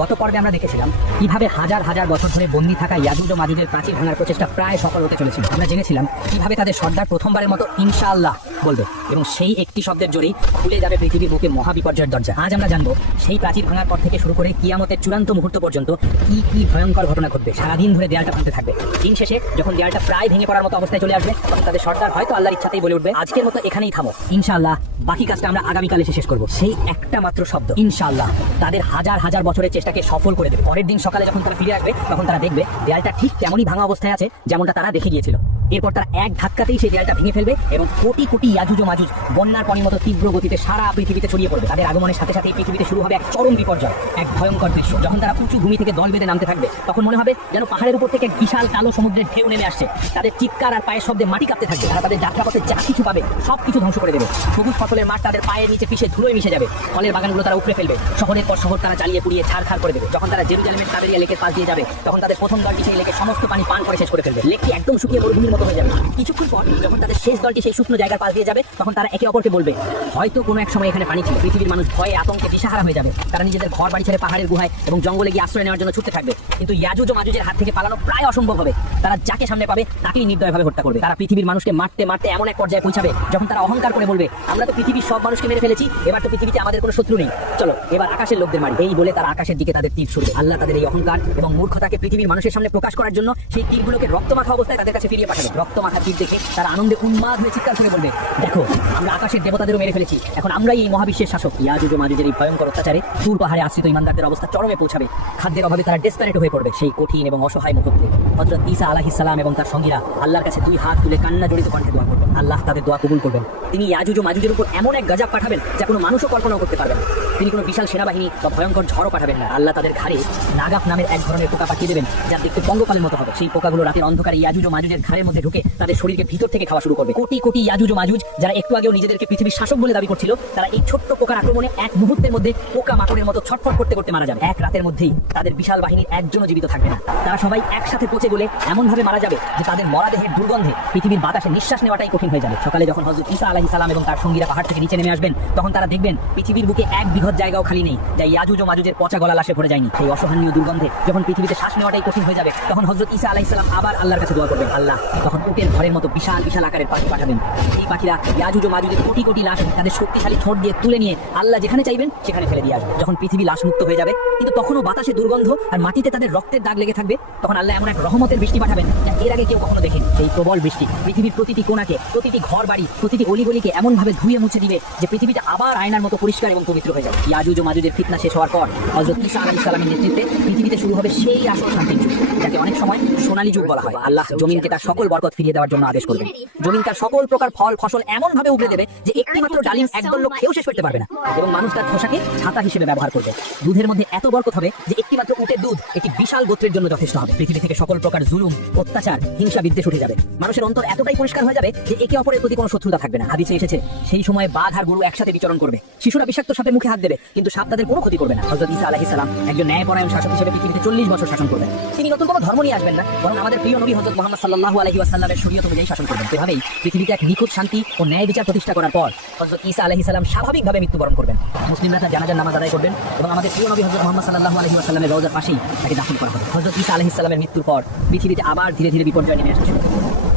গত পর্বে আমরা দেখেছিলাম কিভাবে হাজার হাজার বছর ধরে বন্দী থাকা ইয়াজুজ ও মাজুদের প্রাচীর ভাঙার প্রচেষ্টা প্রায় সফল হতে চলেছিল আমরা জেনেছিলাম কিভাবে তাদের সর্দার প্রথমবারের মতো ইনশাআল্লাহ বলবে এবং সেই একটি শব্দের জোরেই খুলে যাবে পৃথিবীর বুকে মহাবিপর্যয়ের দরজা আজ আমরা জানবো সেই প্রাচীর ভাঙার পর থেকে শুরু করে কিয়ামতের চূড়ান্ত মুহূর্ত পর্যন্ত কি কি ভয়ঙ্কর ঘটনা ঘটবে সারাদিন ধরে দেয়ালটা ভাঙতে থাকবে দিন শেষে যখন দেয়ালটা প্রায় ভেঙে পড়ার মতো অবস্থায় চলে আসবে তখন তাদের সর্দার হয়তো আল্লাহর ইচ্ছাতেই বলে উঠবে আজকের মতো এখানেই থামো ইনশাআল্লাহ বাকি কাজটা আমরা আগামীকাল এসে শেষ করবো সেই একটা মাত্র শব্দ ইনশাআল্লাহ তাদের হাজার হাজার বছরের চেষ্টাকে সফল করে দেবে পরের দিন সকালে যখন তারা ফিরে আসবে তখন তারা দেখবে দেয়ালটা ঠিক তেমনই ভাঙা অবস্থায় আছে যেমনটা তারা দেখে গিয়েছিল এরপর তারা এক ধাক্কাতেই সেই দেয়ালটা ভেঙে ফেলবে এবং কোটি কোটি ইয়াজুজ ও মাজুজ বন্যার পানির মতো তীব্র গতিতে সারা পৃথিবীতে ছড়িয়ে পড়বে তাদের আগমনের সাথে সাথে পৃথিবীতে শুরু হবে এক চরম বিপর্যয় এক ভয়ঙ্কর দৃশ্য যখন তারা উঁচু ভূমি থেকে দল বেঁধে নামতে থাকবে তখন মনে হবে যেন পাহাড়ের উপর থেকে বিশাল কালো সমুদ্রের ঢেউ নেমে আসছে তাদের চিৎকার আর পায়ের শব্দে মাটি কাঁপতে থাকবে তারা তাদের যাত্রাপথে যা কিছু পাবে সব কিছু ধ্বংস করে দেবে সবুজ ফসলের মাঠ তাদের পায়ের নিচে পিছিয়ে ধুলোয় মিশে যাবে ফলের বাগানগুলো তারা উপড়ে ফেলবে শহরের পর শহর তারা চালিয়ে পুড়িয়ে ছাড়খাড় করে দেবে যখন তারা জেরুজালেমের তাদের লেকের পাশ দিয়ে যাবে তখন তাদের প্রথমবার পিছিয়ে লেকে সমস্ত পানি পান করে শেষ করে ফেলবে লেকটি একদম শুকিয়ে মরুভূমির মতো হয়ে যাবে কিছুক্ষণ পর যখন তাদের শেষ দলটি সেই শুকনো জায়গার পাশ দিয়ে যাবে তখন তারা একে অপরকে বলবে হয়তো কোনো এক সময় এখানে পানি ছিল পৃথিবীর মানুষ ভয়ে আতঙ্কে দিশাহারা হয়ে যাবে তারা নিজেদের ঘর বাড়ি ছেড়ে পাহাড়ের গুহায় এবং জঙ্গলে গিয়ে আশ্রয় নেওয়ার জন্য ছুটতে থাকবে কিন্তু ইয়াজুজ ও মাজুজের হাত থেকে পালানো প্রায় অসম্ভব হবে তারা যাকে সামনে পাবে তাকেই নির্দয়ভাবে হত্যা করবে তারা পৃথিবীর মানুষকে মারতে মারতে এমন এক পর্যায়ে পৌঁছাবে যখন তারা অহংকার করে বলবে আমরা তো পৃথিবীর সব মানুষকে মেরে ফেলেছি এবার তো পৃথিবীতে আমাদের কোনো শত্রু নেই চলো এবার আকাশের লোকদের মারি এই বলে তারা আকাশের দিকে তাদের তীর ছুড়বে আল্লাহ তাদের এই অহংকার এবং মূর্খতাকে পৃথিবীর মানুষের সামনে প্রকাশ করার জন্য সেই তীরগুলোকে মাথা অবস্থায় তাদের কাছে ফিরিয়ে পাঠাবে রক্ত মাথা তীর দেখে তারা আনন্দে উন্মাদ হয়ে চিৎকার শুনে বলবে দেখো আমরা আকাশের দেবতাদেরও মেরে ফেলেছি এখন আমরাই এই মহাবিশ্বের শাসক ইয়াজুজ মাজুজের এই ভয়ঙ্কর অত্যাচারে সুর পাহাড়ে আশ্রিত ইমানদারদের অবস্থা চরমে পৌঁছাবে খাদ্যের অভাবে তারা ডেসপারেট হয়ে পড়বে সেই কঠিন এবং অসহায় মুহূর্তে হজরত ইসা আলাহিসাল্লাম এবং তার সঙ্গীরা আল্লাহর কাছে দুই হাত তুলে কান্না জড়িত কণ্ঠে দোয়া করবেন আল্লাহ তাদের দোয়া কবুল করবেন তিনি ইয়াজুজ ও মাজুজের উপর এমন এক গাজাব পাঠাবেন যা কোনো মানুষও কল্পনাও করতে পারবেন তিনি কোনো বিশাল সেনাবাহিনী বা ভয়ঙ্কর ঝড়ও পাঠাবেন না আল্লাহ তাদের ঘাড়ে নাগাফ নামের এক ধরনের পোকা পাঠিয়ে দেবেন যা দেখতে পঙ্গপালের মতো হবে সেই পোকাগুলো রাতের অন্ধকারে ইয়াজুজ ও মাজুজের ঘাড়ের মধ্যে ঢুকে তাদের শরীরকে ভিতর থেকে খাওয়া শুরু করবে কোটি কোটি ইয়াজুজ ও মাজুজ যারা একটু আগেও নিজেদেরকে পৃথিবীর শাসক বলে দাবি করছিল তারা এই ছোট্ট পোকার আক্রমণে এক মুহূর্তের মধ্যে পোকা মাকড়ের মতো ছটফট করতে করতে মারা যাবে এক রাতের মধ্যেই তাদের বিশাল বাহিনীর একজনও জীবিত থাকবে না তারা সবাই একসাথে পচে গেলে এমনভাবে মারা যাবে যে তাদের মরাদেহের দুর্গন্ধে পৃথিবীর বাতাসে নিঃশ্বাস নেওয়াটাই কঠিন হয়ে যাবে সকালে যখন হজরত ইসা ইব্রাহিম সালাম এবং তার সঙ্গীরা পাহাড় থেকে নিচে নেমে আসবেন তখন তারা দেখবেন পৃথিবীর বুকে এক বৃহৎ জায়গাও খালি নেই যা ইয়াজুজ ও মাজুজের পচা গলা লাশে ভরে যায়নি সেই অসহনীয় দুর্গন্ধে যখন পৃথিবীতে শ্বাস নেওয়াটাই কঠিন হয়ে যাবে তখন হজরত ইসা আলাহ ইসলাম আবার আল্লাহর কাছে দোয়া করবেন আল্লাহ তখন উটের ঘরের মতো বিশাল বিশাল আকারের পাখি পাঠাবেন এই পাখিরা ইয়াজুজ ও মাজুজের কোটি কোটি লাশ তাদের শক্তিশালী ঠোঁট দিয়ে তুলে নিয়ে আল্লাহ যেখানে চাইবেন সেখানে ফেলে দিয়ে আসবে যখন পৃথিবী লাশ মুক্ত হয়ে যাবে কিন্তু তখনও বাতাসে দুর্গন্ধ আর মাটিতে তাদের রক্তের দাগ লেগে থাকবে তখন আল্লাহ এমন এক রহমতের বৃষ্টি পাঠাবেন যা এর আগে কেউ কখনো দেখেন এই প্রবল বৃষ্টি পৃথিবীর প্রতিটি কোনাকে প্রতিটি ঘর বাড়ি প্রতিটি অলিগলি অলিগলিকে এমনভাবে ধুয়ে মুছে দিবে যে পৃথিবীটা আবার আয়নার মতো পরিষ্কার এবং পবিত্র হয়ে যাবে ইয়াজুজ ও মাজুজের ফিতনা শেষ হওয়ার পর হজরত ঈসা আলী ইসলামের নেতৃত্বে পৃথিবীতে শুরু হবে সেই আসল শান্তির যুগ যাকে অনেক সময় সোনালী যুগ বলা হয় আল্লাহ জমিনকে তার সকল বরকত ফিরিয়ে দেওয়ার জন্য আদেশ করবেন জমিন তার সকল প্রকার ফল ফসল এমনভাবে উগড়ে দেবে যে একটিমাত্র ডালিম একদল লোক খেয়েও শেষ করতে পারবে না এবং মানুষ তার খোসাকে ছাতা হিসেবে ব্যবহার করবে দুধের মধ্যে এত বরকত হবে যে একটিমাত্র উটের দুধ একটি বিশাল গোত্রের জন্য যথেষ্ট হবে পৃথিবী থেকে সকল প্রকার জুলুম অত্যাচার হিংসা বিদ্বেষ উঠে যাবে মানুষের অন্তর এতটাই পরিষ্কার হয়ে যাবে যে একে অপরের প্রতি কোনো শত্রুতা থাকবে না বিচে এসেছে সেই সময় বাঘ আর গরু একসাথে বিচরণ করবে শিশুরা বিষাক্ত সাপের মুখে হাত দেবে কিন্তু সাপ তাদের কোনো ক্ষতি করবে না হজরত ইসা আলাহি সালাম একজন ন্যায়পরায়ণ শাসক হিসেবে পৃথিবীতে চল্লিশ বছর শাসন করবেন তিনি নতুন কোনো ধর্ম নিয়ে আসবেন না বরং আমাদের প্রিয় নবী হজরত মোহাম্মদ সাল্লাহ আলহি আসাল্লামের শরীয়ত অনুযায়ী শাসন করবেন এভাবেই পৃথিবীতে এক নিখুঁত শান্তি ও ন্যায় বিচার প্রতিষ্ঠা করার পর হজরত ইসা আলহি সালাম স্বাভাবিকভাবে মৃত্যুবরণ করবেন মুসলিমরা তার জানাজার নামাজ আদায় করবেন এবং আমাদের প্রিয় নবী হজরত মোহাম্মদ সাল্লাহ আলহি আসাল্লামের রওজার পাশেই তাকে দাখিল করা হবে হজরত ইসা আলহি সালামের মৃত্যুর পর পৃথিবীতে আবার ধীরে ধীরে বিপর্যয় নেমে আসছে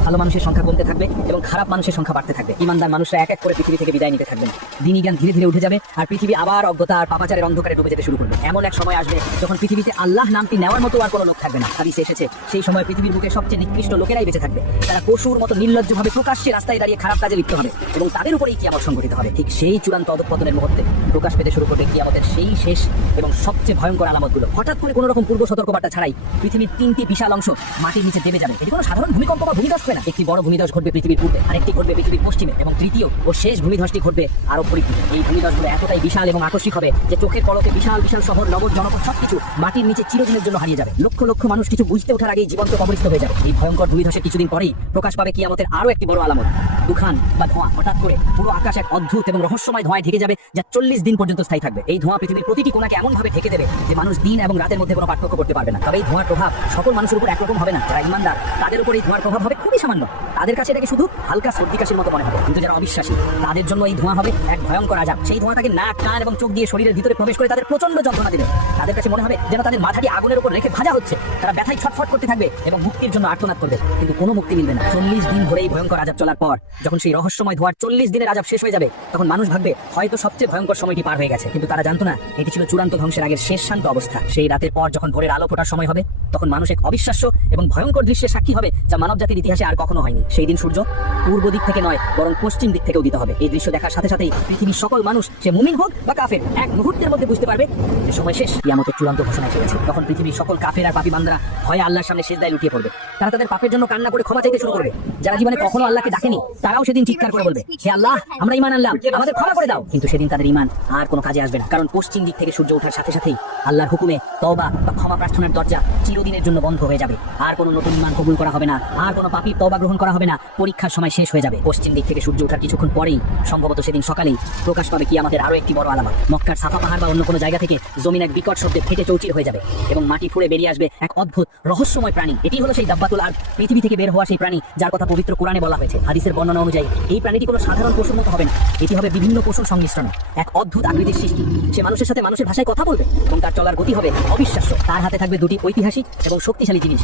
ভালো মানুষের সংখ্যা কমতে থাকবে এবং খারাপ মানুষের সংখ্যা বাড়তে থাকবে ইমানদার মানুষরা এক এক করে পৃথিবী থেকে বিদায় নিতে থাকবেন দিনই জ্ঞান ধীরে ধীরে উঠে যাবে আর পৃথিবী আবার অজ্ঞতা আর পাপাচারের অন্ধকারে ডুবে যেতে শুরু করবে এমন এক সময় আসবে যখন পৃথিবীতে আল্লাহ নামটি নেওয়ার মতো আর কোনো লোক থাকবে না হাদিসে এসেছে সেই সময় পৃথিবীর বুকে সবচেয়ে নিকৃষ্ট লোকেরাই বেঁচে থাকবে তারা পশুর মতো নির্লজ্জভাবে প্রকাশ্যে রাস্তায় দাঁড়িয়ে খারাপ কাজে লিপ্ত হবে এবং তাদের উপরেই কিয়ামত সংঘটিত হবে ঠিক সেই চূড়ান্ত অদপতনের মুহূর্তে প্রকাশ পেতে শুরু করবে কিয়ামতের সেই শেষ এবং সবচেয়ে ভয়ঙ্কর আলামতগুলো হঠাৎ করে কোনো রকম পূর্ব সতর্কবার্তা ছাড়াই পৃথিবীর তিনটি বিশাল অংশ মাটির নিচে দেবে যাবে এটি কোনো সাধারণ ভূমিকম্প বা ভূমিদস্ত না একটি বড় ভূমিধস ঘটবে পৃথিবীর পূর্বে আরেকটি ঘটবে পৃথিবীর পশ্চিমে এবং তৃতীয় ও শেষ ভূমিধসটি ঘটবে আরব পরিপূর্ণ এই ভূমিধসগুলো এতটাই বিশাল এবং আকস্মিক হবে যে চোখের পলকে বিশাল বিশাল শহর নগর জনপদ সবকিছু মাটির নিচে চিরদিনের জন্য হারিয়ে যাবে লক্ষ লক্ষ মানুষ কিছু বুঝতে ওঠার আগেই জীবন্ত কবলিস্থ হয়ে যাবে এই ভয়ঙ্কর ভূমিধসের কিছুদিন পরেই প্রকাশ পাবে কি আমাদের আরও একটি বড় আলামত দুখান বা ধোঁয়া হঠাৎ করে পুরো আকাশ এক অদ্ভুত এবং রহস্যময় ধোঁয়ায় ঢেকে যাবে যা চল্লিশ দিন পর্যন্ত স্থায়ী থাকবে এই ধোঁয়া পৃথিবীর প্রতিটি কোনাকে এমনভাবে ঢেকে দেবে যে মানুষ দিন এবং রাতের মধ্যে কোনো পার্থক্য করতে পারবে না তবে এই ধোঁয়ার প্রভাব সকল মানুষের উপর একরকম হবে না যারা ইমানদার তাদের উপর এই ধোঁয়ার প্রভাব হবে খুবই সামান্য তাদের কাছে এটাকে শুধু হালকা সর্দি কাশির মতো মনে হবে কিন্তু যারা অবিশ্বাসী তাদের জন্য এই ধোঁয়া হবে এক ভয়ঙ্কর আজাব সেই ধোঁয়া তাকে নাক কান এবং চোখ দিয়ে শরীরের ভিতরে প্রবেশ করে তাদের প্রচন্ড যন্ত্রণা দেবে তাদের কাছে মনে হবে যেন তাদের মাথাটি আগুনের উপর রেখে ভাজা হচ্ছে তারা ব্যথায় ছটফট করতে থাকবে এবং মুক্তির জন্য আর্তনাদ করবে কিন্তু কোনো মুক্তি মিলবে না চল্লিশ দিন ধরে এই ভয়ঙ্কর আজাব চলার পর যখন সেই রহস্যময় ধোঁয়ার চল্লিশ দিনের আজাব শেষ হয়ে যাবে তখন মানুষ ভাববে হয়তো সবচেয়ে ভয়ঙ্কর সময়টি পার হয়ে গেছে কিন্তু তারা জানতো না এটি ছিল চূড়ান্ত ধ্বংসের আগের শেষ শান্ত অবস্থা সেই রাতের পর যখন ভোরের আলো ফোটার সময় হবে তখন মানুষ এক অবিশ্বাস্য এবং ভয়ঙ্কর দৃশ্যের সাক্ষী হবে যা মানব জাতির ইতিহাসে আর কখনো হয়নি সেই দিন সূর্য পূর্ব দিক থেকে নয় বরং পশ্চিম দিক থেকেও দিতে হবে এই দৃশ্য দেখার সাথে সাথেই পৃথিবীর সকল মানুষ সে মুমিন হোক বা কাফের এক মুহূর্তের মধ্যে বুঝতে পারবে যে সময় শেষ ইয়ামতের চূড়ান্ত ঘোষণা এসেছে তখন পৃথিবীর সকল কাফের আর পাপি বান্দরা ভয়ে আল্লাহর সামনে শেষ দায় লুটিয়ে পড়বে তারা তাদের পাপের জন্য কান্না করে ক্ষমা চাইতে শুরু করবে যারা জীবনে কখনো আল্লাহকে ডাকেনি তারাও সেদিন চিৎকার করে বলবে হে আল্লাহ আমরা ইমান আনলাম আমাদের ক্ষমা করে দাও কিন্তু সেদিন তাদের ইমান আর কোনো কাজে আসবে না কারণ পশ্চিম দিক থেকে সূর্য ওঠার সাথে সাথেই আল্লাহর হুকুমে তবা বা ক্ষমা প্রার্থনার দরজা চির দিনের জন্য বন্ধ হয়ে যাবে আর কোনো নতুন ইমান কবুল করা হবে না আর কোনো পাপি তবা গ্রহণ করা হবে না পরীক্ষার সময় শেষ হয়ে যাবে পশ্চিম দিক থেকে সূর্য ওঠার কিছুক্ষণ পরেই সম্ভবত সেদিন সকালেই প্রকাশ পাবে কি আমাদের আরও একটি বড় আলামত মক্কার সাফা পাহাড় বা অন্য কোনো জায়গা থেকে জমিন এক বিকট শব্দে ফেটে চৌচির হয়ে যাবে এবং মাটি ফুড়ে বেরিয়ে আসবে এক অদ্ভুত রহস্যময় প্রাণী এটি হলো সেই দাব্বাতুল আর পৃথিবী থেকে বের হওয়া সেই প্রাণী যার কথা পবিত্র কোরআনে বলা হয়েছে হাদিসের বর্ণনা অনুযায়ী এই প্রাণীটি কোনো সাধারণ পশুর মতো হবে না এটি হবে বিভিন্ন পশুর সংমিশ্রণ এক অদ্ভুত আকৃতির সৃষ্টি সে মানুষের সাথে মানুষের ভাষায় কথা বলবে এবং তার চলার গতি হবে অবিশ্বাস্য তার হাতে থাকবে দুটি ঐতিহাসিক এবং শক্তিশালী জিনিস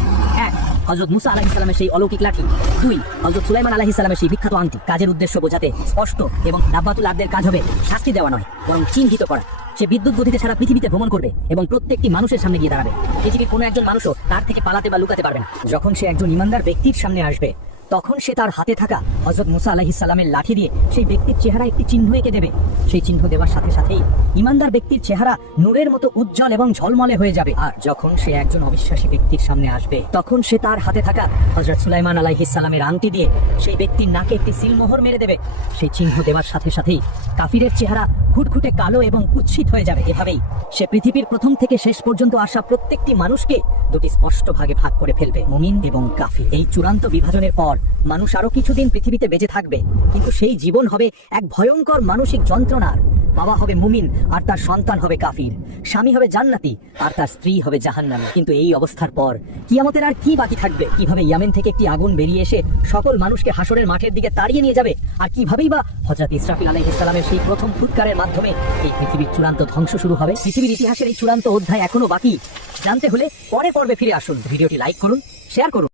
এক হজরত মুসা আলাহ ইসলামের সেই অলৌকিক লাঠি দুই হজরত সুলাইমান আলাহ ইসলামের সেই বিখ্যাত আংটি কাজের উদ্দেশ্য বোঝাতে স্পষ্ট এবং ডাব্বাতুল আবদের কাজ হবে শাস্তি দেওয়া নয় বরং চিহ্নিত করা সে বিদ্যুৎ গতিতে সারা পৃথিবীতে ভ্রমণ করবে এবং প্রত্যেকটি মানুষের সামনে গিয়ে দাঁড়াবে পৃথিবীর কোনো একজন মানুষও তার থেকে পালাতে বা লুকাতে পারবে না যখন সে একজন ইমানদার ব্যক্তির সামনে আসবে তখন সে তার হাতে থাকা হজরত মুসা সাল্লামের লাঠি দিয়ে সেই ব্যক্তির চেহারা একটি চিহ্ন এঁকে দেবে সেই চিহ্ন দেওয়ার সাথে সাথেই ইমানদার ব্যক্তির চেহারা নূরের মতো উজ্জ্বল এবং ঝলমলে হয়ে যাবে আর যখন সে একজন অবিশ্বাসী ব্যক্তির সামনে আসবে তখন সে তার হাতে থাকা হজরত সুলাইমান আলাহিসাল্লামের আংটি দিয়ে সেই ব্যক্তির নাকে একটি সিলমোহর মেরে দেবে সেই চিহ্ন দেওয়ার সাথে সাথেই কাফিরের চেহারা খুটখুটে কালো এবং কুচ্ছিত হয়ে যাবে এভাবেই সে পৃথিবীর প্রথম থেকে শেষ পর্যন্ত আসা প্রত্যেকটি মানুষকে দুটি স্পষ্ট ভাগে ভাগ করে ফেলবে মুমিন এবং কাফির এই চূড়ান্ত বিভাজনের পর মানুষ আরো কিছুদিন পৃথিবীতে বেঁচে থাকবে কিন্তু সেই জীবন হবে এক ভয়ঙ্কর মানসিক যন্ত্রণার বাবা হবে মুমিন আর তার সন্তান হবে কাফির স্বামী হবে জান্নাতি আর তার স্ত্রী হবে জাহান্নামি কিন্তু এই অবস্থার পর কিয়ামতের আর কি বাকি থাকবে কিভাবে ইয়ামেন থেকে একটি আগুন বেরিয়ে এসে সকল মানুষকে হাসরের মাঠের দিকে তাড়িয়ে নিয়ে যাবে আর কিভাবেই বা হজরত ইসরাফিল আলহ ইসলামের সেই প্রথম ফুৎকারের মাধ্যমে এই পৃথিবীর চূড়ান্ত ধ্বংস শুরু হবে পৃথিবীর ইতিহাসের এই চূড়ান্ত অধ্যায় এখনো বাকি জানতে হলে পরে পর্বে ফিরে আসুন ভিডিওটি লাইক করুন শেয়ার করুন